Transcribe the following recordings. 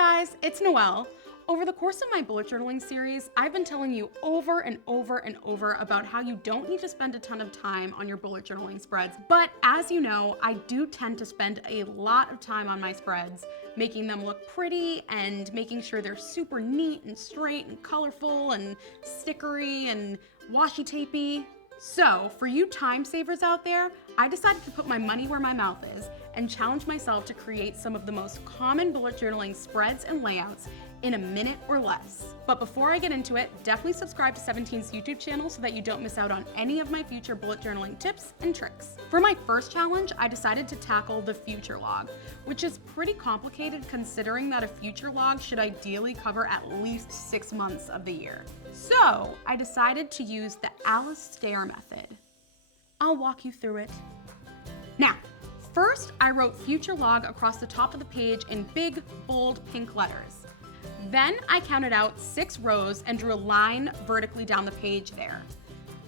guys, it's Noelle. Over the course of my bullet journaling series, I've been telling you over and over and over about how you don't need to spend a ton of time on your bullet journaling spreads. But as you know, I do tend to spend a lot of time on my spreads, making them look pretty and making sure they're super neat and straight and colorful and stickery and washi tapey. So for you time savers out there, I decided to put my money where my mouth is and challenge myself to create some of the most common bullet journaling spreads and layouts in a minute or less. But before I get into it, definitely subscribe to 17's YouTube channel so that you don't miss out on any of my future bullet journaling tips and tricks. For my first challenge, I decided to tackle the future log, which is pretty complicated considering that a future log should ideally cover at least 6 months of the year. So I decided to use the Alice Stair method. I'll walk you through it. Now, first I wrote future log across the top of the page in big, bold pink letters. Then I counted out 6 rows and drew a line vertically down the page there.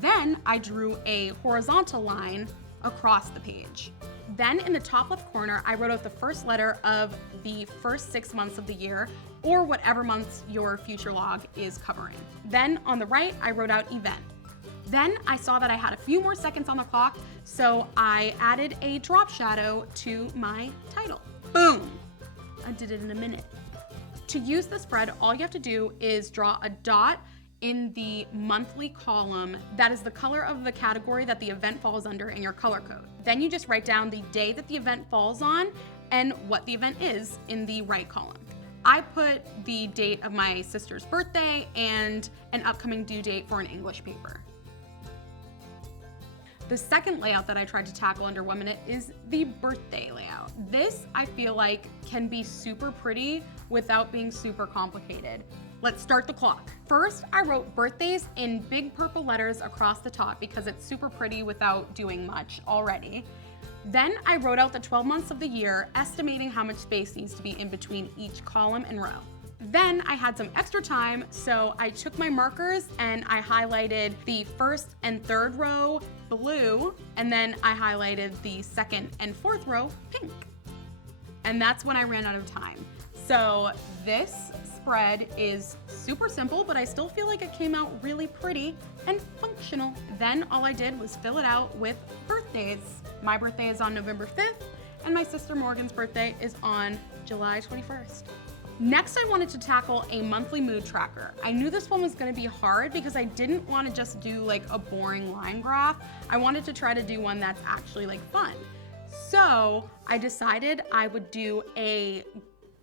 Then I drew a horizontal line across the page. Then in the top left corner, I wrote out the first letter of the first 6 months of the year, or whatever months your future log is covering. Then on the right, I wrote out event. Then I saw that I had a few more seconds on the clock, so I added a drop shadow to my title. Boom! I did it in a minute. To use the spread, all you have to do is draw a dot in the monthly column that is the color of the category that the event falls under in your color code. Then you just write down the day that the event falls on and what the event is in the right column. I put the date of my sister's birthday and an upcoming due date for an English paper. The second layout that I tried to tackle under 1 minute is the birthday layout. This, I feel like, can be super pretty without being super complicated. Let's start the clock. First, I wrote birthdays in big purple letters across the top because it's super pretty without doing much already. Then I wrote out the 12 months of the year, estimating how much space needs to be in between each column and row. Then I had some extra time, so I took my markers and I highlighted the first and third row blue, and then I highlighted the second and fourth row pink. And that's when I ran out of time. So this spread is super simple, but I still feel like it came out really pretty and functional. Then all I did was fill it out with birthdays. My birthday is on November 5th, and my sister Morgan's birthday is on July 21st. Next, I wanted to tackle a monthly mood tracker. I knew this one was gonna be hard because I didn't want to just do like a boring line graph. I wanted to try to do one that's actually like fun. So I decided I would do a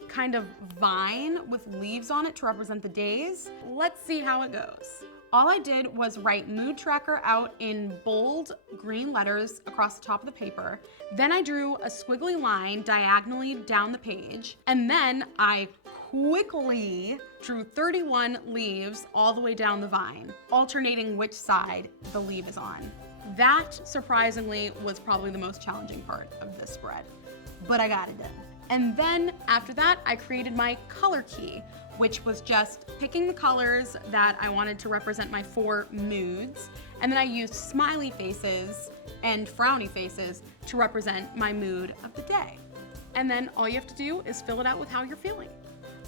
kind of vine with leaves on it to represent the days. Let's see how it goes. All I did was write mood tracker out in bold green letters across the top of the paper. Then I drew a squiggly line diagonally down the page. And then I quickly drew 31 leaves all the way down the vine, alternating which side the leaf is on. That, surprisingly, was probably the most challenging part of this spread, but I got it done. And then after that, I created my color key, which was just picking the colors that I wanted to represent my 4 moods. And then I used smiley faces and frowny faces to represent my mood of the day. And then all you have to do is fill it out with how you're feeling.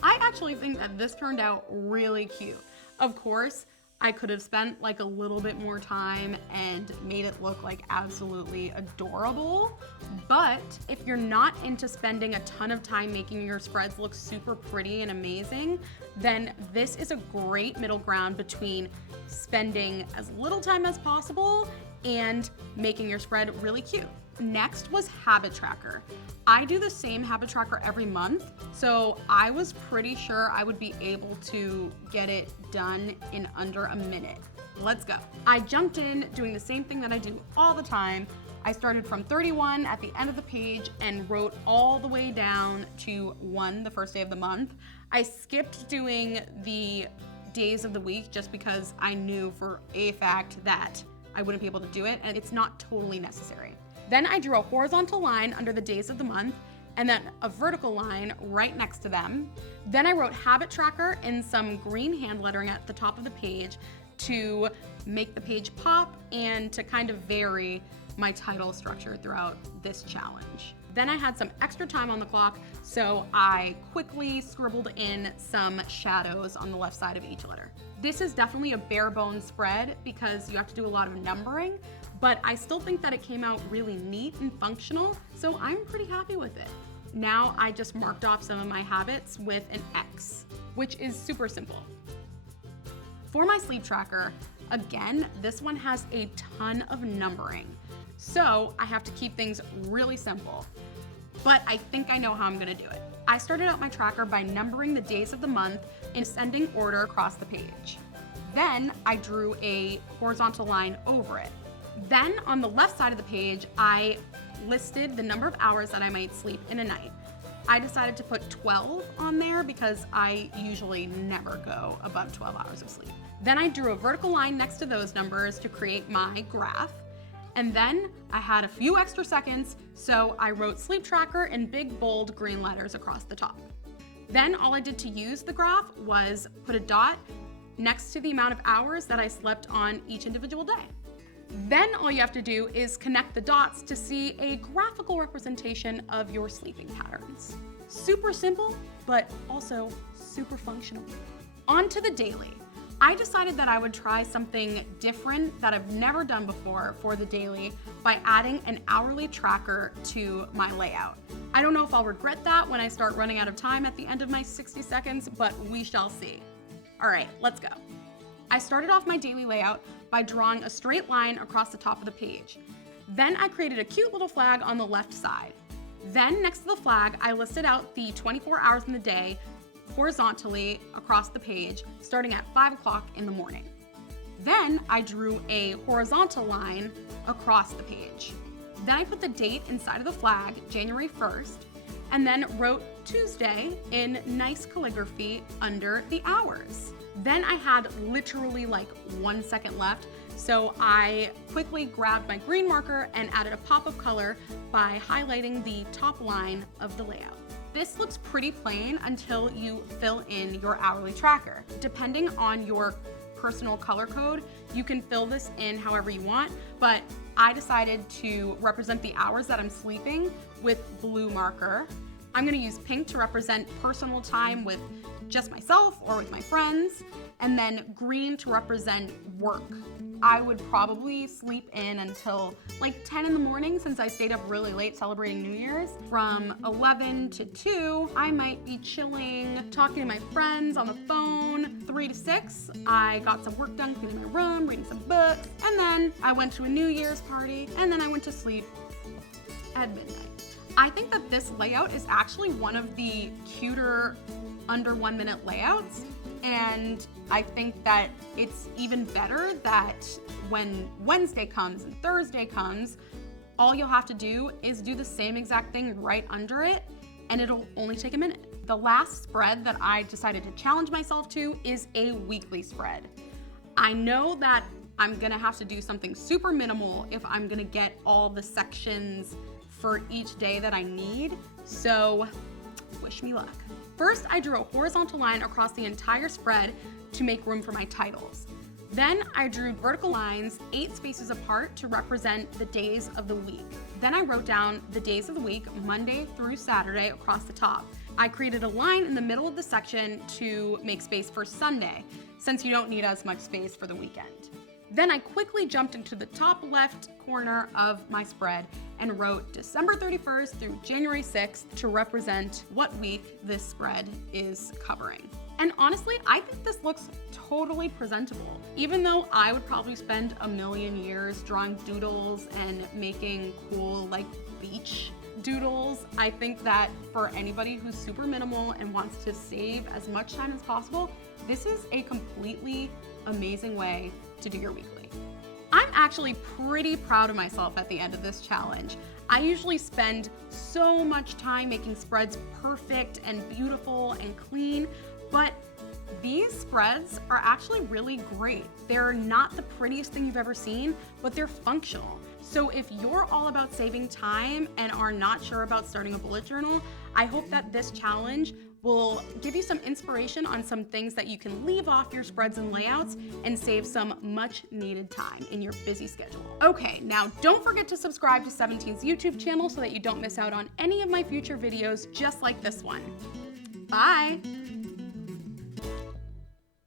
I actually think that this turned out really cute. Of course, I could have spent like a little bit more time and made it look like absolutely adorable. But if you're not into spending a ton of time making your spreads look super pretty and amazing, then this is a great middle ground between spending as little time as possible and making your spread really cute. Next was habit tracker. I do the same habit tracker every month, so I was pretty sure I would be able to get it done in under a minute. Let's go. I jumped in doing the same thing that I do all the time. I started from 31 at the end of the page and wrote all the way down to 1, the first day of the month. I skipped doing the days of the week just because I knew for a fact that I wouldn't be able to do it, and it's not totally necessary. Then I drew a horizontal line under the days of the month and then a vertical line right next to them. Then I wrote habit tracker in some green hand lettering at the top of the page to make the page pop and to kind of vary my title structure throughout this challenge. Then I had some extra time on the clock, so I quickly scribbled in some shadows on the left side of each letter. This is definitely a bare bones spread because you have to do a lot of numbering, but I still think that it came out really neat and functional, so I'm pretty happy with it. Now I just marked off some of my habits with an X, which is super simple. For my sleep tracker, again, this one has a ton of numbering, so I have to keep things really simple, but I think I know how I'm gonna do it. I started out my tracker by numbering the days of the month in ascending order across the page. Then I drew a horizontal line over it. Then on the left side of the page, I listed the number of hours that I might sleep in a night. I decided to put 12 on there because I usually never go above 12 hours of sleep. Then I drew a vertical line next to those numbers to create my graph. And then I had a few extra seconds, so I wrote sleep tracker in big, bold green letters across the top. Then all I did to use the graph was put a dot next to the amount of hours that I slept on each individual day. Then all you have to do is connect the dots to see a graphical representation of your sleeping patterns. Super simple, but also super functional. On to the daily. I decided that I would try something different that I've never done before for the daily by adding an hourly tracker to my layout. I don't know if I'll regret that when I start running out of time at the end of my 60 seconds, but we shall see. All right, let's go. I started off my daily layout by drawing a straight line across the top of the page. Then I created a cute little flag on the left side. Then next to the flag, I listed out the 24 hours in the day horizontally across the page, starting at 5 o'clock in the morning. Then I drew a horizontal line across the page. Then I put the date inside of the flag, January 1st, and then wrote Tuesday in nice calligraphy under the hours. Then I had literally like 1 second left, so I quickly grabbed my green marker and added a pop of color by highlighting the top line of the layout. This looks pretty plain until you fill in your hourly tracker. Depending on your personal color code, you can fill this in however you want, but I decided to represent the hours that I'm sleeping with blue marker. I'm gonna use pink to represent personal time with just myself or with my friends, and then green to represent work. I would probably sleep in until like 10 in the morning since I stayed up really late celebrating New Year's. From 11 to 2, I might be chilling, talking to my friends on the phone. 3 to 6, I got some work done, cleaning my room, reading some books, and then I went to a New Year's party, and then I went to sleep at midnight. I think that this layout is actually one of the cuter under 1 minute layouts. And I think that it's even better that when Wednesday comes and Thursday comes, all you'll have to do is do the same exact thing right under it, and it'll only take a minute. The last spread that I decided to challenge myself to is a weekly spread. I know that I'm gonna have to do something super minimal if I'm gonna get all the sections for each day that I need, so wish me luck. First, I drew a horizontal line across the entire spread to make room for my titles. Then I drew vertical lines 8 spaces apart to represent the days of the week. Then I wrote down the days of the week, Monday through Saturday, across the top. I created a line in the middle of the section to make space for Sunday, since you don't need as much space for the weekend. Then I quickly jumped into the top left corner of my spread and wrote December 31st through January 6th to represent what week this spread is covering. And honestly, I think this looks totally presentable. Even though I would probably spend a million years drawing doodles and making cool like beach doodles, I think that for anybody who's super minimal and wants to save as much time as possible, this is a completely amazing way to do your weekly. I'm actually pretty proud of myself at the end of this challenge. I usually spend so much time making spreads perfect and beautiful and clean, but these spreads are actually really great. They're not the prettiest thing you've ever seen, but they're functional. So if you're all about saving time and are not sure about starting a bullet journal, I hope that this challenge will give you some inspiration on some things that you can leave off your spreads and layouts and save some much needed time in your busy schedule. Okay, now don't forget to subscribe to 17's YouTube channel so that you don't miss out on any of my future videos just like this one. Bye!